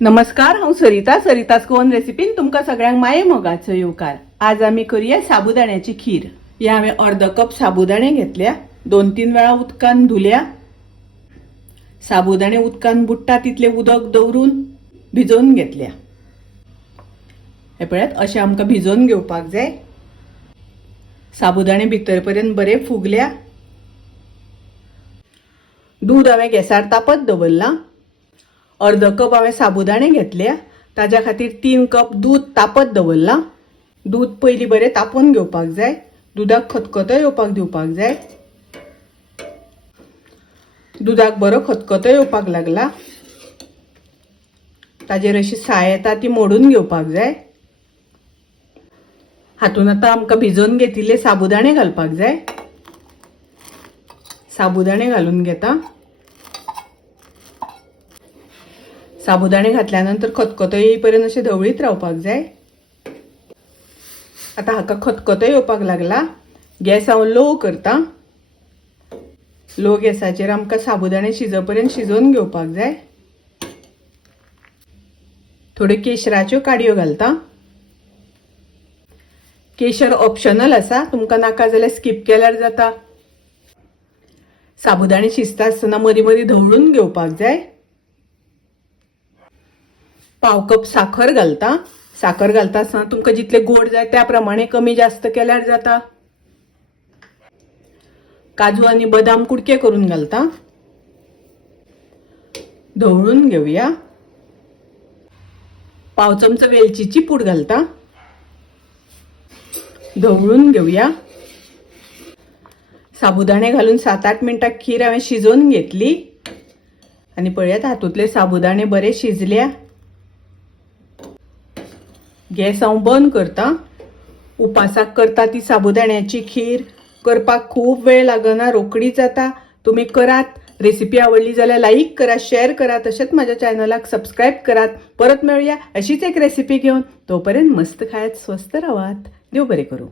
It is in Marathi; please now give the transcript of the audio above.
नमस्कार, हांव सरितास कोवन रेसिपीन तुमकां सगळ्यांक माये मोगाचो येवकार। आज आमी करूया साबुदाण्याची खीर। हे हांवें अर्द कप साबुदाणे घेतल्या, 2-3 वेळा उदकान धुल्या। साबुदाणे उदकान बुडटा तितले उदक दवरून भिजोवन घेतल्या। हे पळयात, अशें आमकां भिजोवन घेवपाक जाय। साबुदाणे भितर पर्यंत बरे फुगल्या। दूध हांवें गॅसार तापत दवरला। अर्द कप हांवें साबुदाणे घेतल्या, ताज्या खातीर 3 कप दूध तापत दवरला। दूध पयलीं बरें तापोवन घेवपाक जाय। दुधाक खतखतो येवपाक दिवपाक जाय। दुधाक बरो खतखतो येवपाक लागला, ताजेर अशी साय येता ती मोडून घेवपाक जाय। हातून आतां आमकां भिजोवन घेतिल्ले साबुदाणे घालपाक जाय। साबुदाणे घालून घेता। साबुदाणे घातल्यानंतर खतखतो येईपर्यंत अशें धवळीत रावपाक जाय। आता हाका खतखतो येवपाक लागला। गॅस हांव लो करता। लो गॅसाचेर आमकां साबुदाणे शिजोपर्यंत शिजोवन घेवपाक जाय। थोड्यो केशराच्यो काडयो घालता। केशर ऑप्शनल आसा, तुमकां नाका जाल्यार स्किप केल्यार जाता। साबुदाणे शिजता आसतना मदीं मदीं धवळून घेवपाक जाय। पाव कप साखर घालता। साखर घालता आसतना तुमकां जितले गोड जाय त्या प्रमाणे कमी जास्त केल्यार जाता। काजू आनी बदाम कुडके करून घालता। धवळून घेवया। पाव चमचो वेलचीची पूड घालता। धवळून घेवया। साबुदाणे घालून 7-8 मिनटां खीर हांवें शिजोवन घेतली आनी पळयात, हातूंतले साबुदाणे बरे शिजल्या। गॅस हांव बंद करता। उपासाक करता ती साबुदाण्याची खीर करपाक खूब वेळ लागना, रोखडी जाता। तुम्ही करात। रेसिपी आवडली जाल्यार लाईक करा, शेअर करा, तशेंच माझ्या चॅनलाक सबस्क्राईब करात। परत मेळूया अशीच एक रेसिपी घेऊन। तोपर्यंत मस्त खायत, स्वस्त रावात। देव बरे करू।